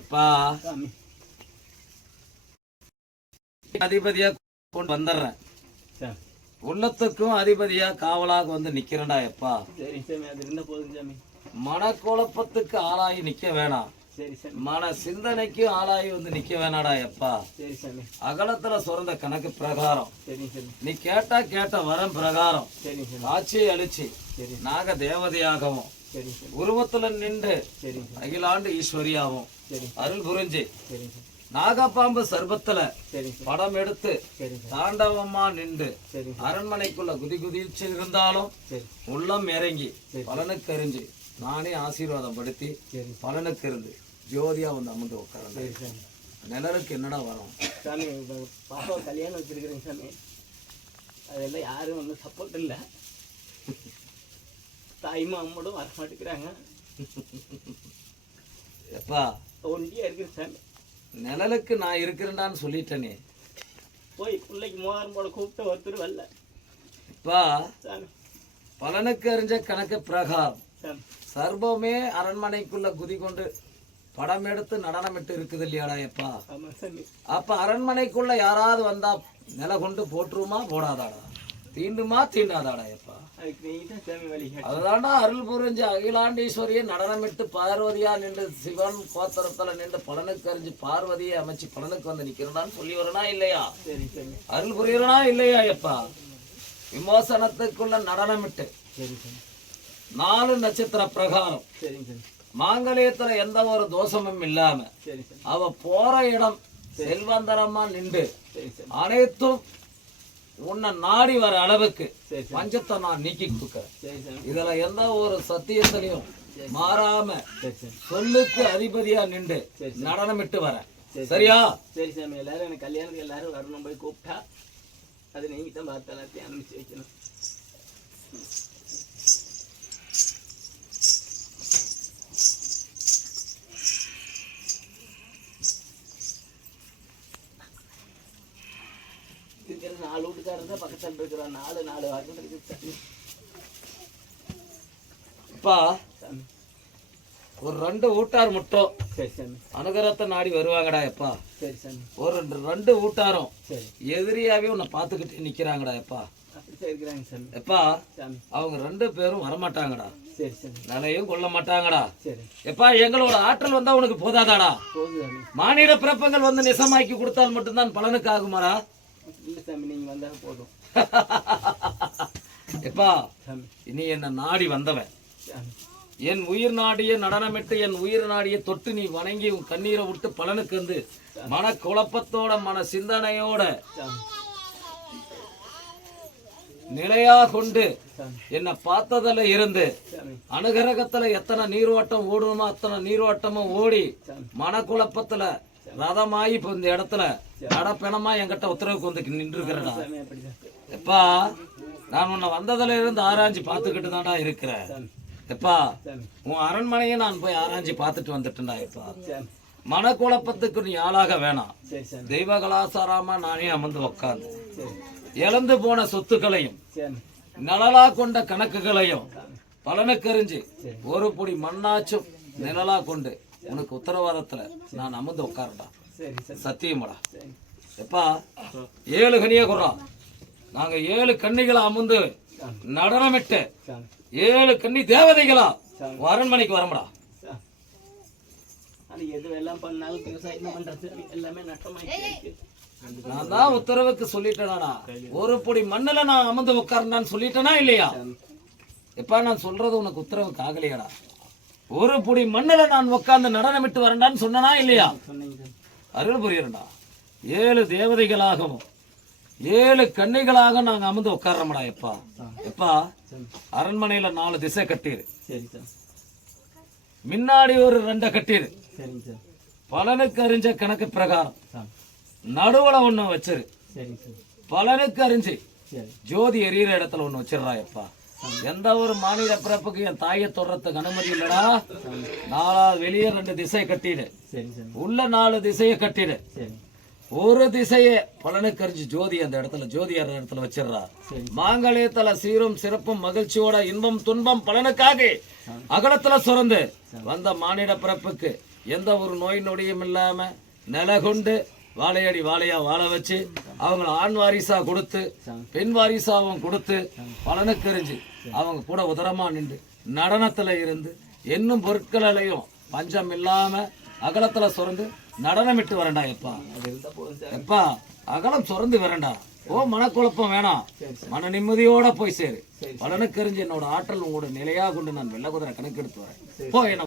அப்பா அதிபதியா கொண்டு வந்துடுறேன். உள்ளத்துக்கும் அதிபதியா காவலாக வந்து நிக்கிறேன்டா எப்பா. சரி சாமி, அது இருந்த போதும் சாமி. மனக்குழப்பத்துக்கு ஆளாகி நிக்க வேணாம். சரி சாமி. மன சிந்தனைக்கு ஆளாகி வந்து நிக்க வேணாடா எப்பா. சரி சாமி. அகலத்துல சுரந்த கணக்கு பிரகாரம் சரி சாமி. நீ கேட்ட வரம் பிரகாரம் சரி சாமி. ஆட்சி அழிச்சு நாக தேவதையாகவும் சரி சாமி. உருவத்துல நின்று சரி அகிலாண்டு ஈஸ்வரியாவும் சரி அருள் புரிஞ்சு சரி சாமி. நாகப்பாம்பு சர்பத்துல சரி படம் எடுத்து சரி சாமி. தாண்டவமா நின்று சரி அரண்மனைக்குள்ள குதிச்சு இருந்தாலும் சரி உள்ளம் இறங்கி பலனுக்கு அறிஞ்சு நானே ஆசீர்வாதம் படுத்தி பலனுக்கு இருந்து ஜோதியா வந்து அமர்ந்து உட்கார. நிழலுக்கு என்னடா வரும் சாமி? பாப்பா கல்யாணம் வச்சிருக்கிறேங்க சாமி. அதெல்லாம் யாரும் ஒன்றும் சப்போர்ட் இல்லை. தாய்மா அம்மோடும் வர மாட்டேங்கிறாங்க. எப்பா ஒண்டியா இருக்கிறேன் சாமி. நிழலுக்கு நான் இருக்கிறேன்டான்னு சொல்லிட்டேனே. போய் பிள்ளைக்கு மோதிரம் போட கூப்பிட்டு ஒருத்தர் வரல. இப்பா சாமி பலனுக்கு அறிஞ்ச கணக்கு பிரகாரம் சாமி சர்வமே அரண்மனைக்குள்ள குதி கொண்டு படம் எடுத்து நடனமிட்டு இருக்குது இல்லையாடா எப்பா. ஆமா சாமி. அப்ப அரண்மனைக்குள்ள யாராவது வந்தா நில கொண்டு போட்டுருமா போடாதாடா, தீண்டுமா தீண்டாதாடா எப்பா. அதுக்கு நீதான் சாமி வழிகாட்டு. அதுதான்டா அருள் புரிஞ்சு அகிலாண்டீஸ்வரியை நடனமிட்டு பார்வதியா நின்று சிவன் கோத்திரத்துல நின்று பலனுக்கு அறிஞ்சு பார்வதியை அமைச்சு பலனுக்கு வந்து நிக்கிறனான்னு சொல்லி வரனா இல்லையா? சரி சாமி. அருள் புரியறனா இல்லையா எப்பா? விமோசனத்துக்குள்ள நடனமிட்டு சரி சாமி. 4 நட்சத்திர பிரகாரம் சரிங்க சாமி. மாங்கல்யத்துல எந்த ஒரு தோஷமும் இல்லாம சரி சாமி. அவ போற இடம் செல்வந்தரமா நின்று சரி சாமி. அனைத்தும் உன்னை நாடி வர அளவுக்கு சரி சாமி. பஞ்சத்தை நான் நீக்கி கொடுக்கிறேன். சரி சாமி. இதுல எந்த ஒரு சத்தியத்திலையும் மாறாம சரி சாமி. சொல்லுக்கு அதிபதியா நின்று சரி. நடனமிட்டு வரேன். சரியா? சரி சாமி. எல்லாரும் எனக்கு கல்யாணத்துக்கு எல்லாரும் வரணும். போய் கூப்பிட்டா அது நீங்க தான் பார்த்து எல்லாத்தையும் அனுப்பிச்சு வைக்கணும். இருக்கிற 4 வீட்டுக்காரர் தான் பக்கத்தில் இருக்கிறோம். 4 வாரம் இருக்குது இப்பா சாமி. ஒரு 2 வீட்டார் மட்டும் சரி சாமி. அனுகிரகத்தை நாடி வருவாங்கடா எப்பா. சரி சாமி. ஒரு 2 வீட்டாரும் சரி எதிரியாவே உன்னை பார்த்துக்கிட்டு நிக்கிறாங்கடா எப்பா. அப்படித்தான் இருக்கிறாங்க சாமி. எப்பா சாமி. அவங்க 2 பேரும் வரமாட்டாங்கடா, சரி சாமி. நிலையும் கொள்ள மாட்டாங்கடா. சரி எப்பா எங்களோட ஆற்றல் வந்தா உனக்கு போதாதாடா? போகுது சாமி. மானிட பிறப்பங்கள் வந்து நிசமாக்கி கொடுத்தால் மட்டும்தான் பலனுக்கு ஆகுமாடா? இல்லை சாமி, நீங்க வந்தா போதும். எப்பா சாமி. நீ என்ன நாடி வந்தவன், சாமி. என் உயிர் நாடிய நடனமிட்டு என் உயிர் நாடிய தொட்டு நீ வணங்கி உன் கண்ணீரை விட்டு பலனுக்கு வந்து மன குழப்பத்தோட மன சிந்தனையோட சாமி. நிலையா கொண்டு சாமி. என்ன பார்த்ததுல இருந்து சாமி. அனுகிரகத்துல எத்தனை நீரோட்டம் ஓடணுமோ அத்தனை நீரோட்டமும் ஓடி சாமி. மனக்குழப்பத்துல ரதமாயி இப்ப இந்த இடத்துல நடப்பெணமா என்கிட்ட உத்தரவுக்கு வந்து நின்று இருக்கிறடா. சாமி அப்படிதான். எப்பா நான் உன்னை வந்ததுல இருந்து ஆராய்ச்சி பார்த்துக்கிட்டு தான்டா இருக்கிறேன். சாமி. எப்பா சாமி. உன் அரண்மனையை நான் போய் ஆராய்ச்சி பார்த்துட்டு வந்துட்டேன்டா. எப்பா சாமி. மனக்குழப்பத்துக்கு நீ ஆளாக வேணாம். சரி சாமி. தெய்வ கலாசாரமா நானே அமர்ந்து உட்காந்து சரி. இழந்து போன சொத்துக்களையும் சாமி. நிழலா கொண்ட கணக்குகளையும் சாமி. பலனுக்கறிஞ்சு ஒரு பொடி மண்ணாச்சும் நிழலா கொண்டு உனக்கு உத்தரவாதத்துல நான் அமர்ந்து உட்காரண்டா. சரி சார். சத்தியமாடா. சரி. எப்பா 7 கனிய குறா நாங்க 7 கன்னிகளை அமர்ந்து நடனமிட்டு சாமி. 7 கன்னி தேவதைகளா சாமி. அரண்மனைக்கு வரமுடா. சாமி. அது எது எல்லாம் பண்ணாலும் விவசாயம் பண்றது எல்லாமே நட்டமாயிட்டு. நான் தான் உத்தரவுக்கு சொல்லிட்டேனா, ஒரு பொடி மண்ணுல நான் அமர்ந்து உட்கார்ந்தான்னு சொல்லிட்டேனா இல்லையா? எப்பா நான் சொல்றது உனக்கு உத்தரவுக்கு ஆகலையாடா? ஒரு பொடி மண்ணுல நான் உட்கார்ந்து நடனமிட்டு வரண்டான்னு சொன்னா இல்லையா? அருள் புரியறா. 7 தேவதைகளாகவும் 7 கன்னிகளாக நாங்க அமர்ந்து உட்கார்றோம்டா. எப்பா எப்பா அரண்மனையில 4 திசை கட்டிரு. சரி சார். முன்னாடி ஒரு 2 கட்டிரு. சரிங்க சார். பலனுக்கு அறிஞ்ச கணக்கு பிரகாரம் சார். நடுவுல ஒண்ணு வச்சிரு. சரிங்க சார். பலனுக்கு அறிஞ்சு சரி. ஜோதி எரியற இடத்துல ஒண்ணு வச்சிடறா. எப்பா எந்த ஒரு மாநில பிறப்புக்கு என் தாயை தொடறதுக்கு அனுமதி இல்லடா. 4 வெளியே 2 திசை கட்டிடு. சரி சார். உள்ள 4 திசையை கட்டிடு. சரி. ஒரு திசையை பலனுக்கு அறிஞ்சு ஜோதி அந்த இடத்துல ஜோதியார் இடத்துல வச்சிடறா. மாங்கல்யத்துல சீரும் சிறப்பும் மகிழ்ச்சியோட இன்பம் துன்பம் பலனுக்காக அகலத்துல சுரந்து வந்த மானிட பிறப்புக்கு எந்த ஒரு நோய் நொடியும் இல்லாம நில கொண்டு வாழையடி வாழையா வாழ வச்சு அவங்கள ஆண் வாரிசா கொடுத்து பெண் வாரிசாவும் கொடுத்து பலனுக்கறிஞ்சு அவங்க கூட உதரமா நின்று நடனத்துல இருந்து என்னும் பொருட்களையும் பஞ்சம் இல்லாம அகலத்துல சுரந்து நடனமிட்டு வரண்டா எப்பா எப்பா அகலம் சுரந்து வரண்டா ஓ மனக்குழப்பம் வேணாம் மன நிம்மதியோட போய் சேரு பலனுக்கறிஞ்சு என்னோட ஆற்றல் உங்களோட நிலையா கொண்டு நான் வெள்ள குதிரை கணக்கெடுத்து வரேன் போ என்ன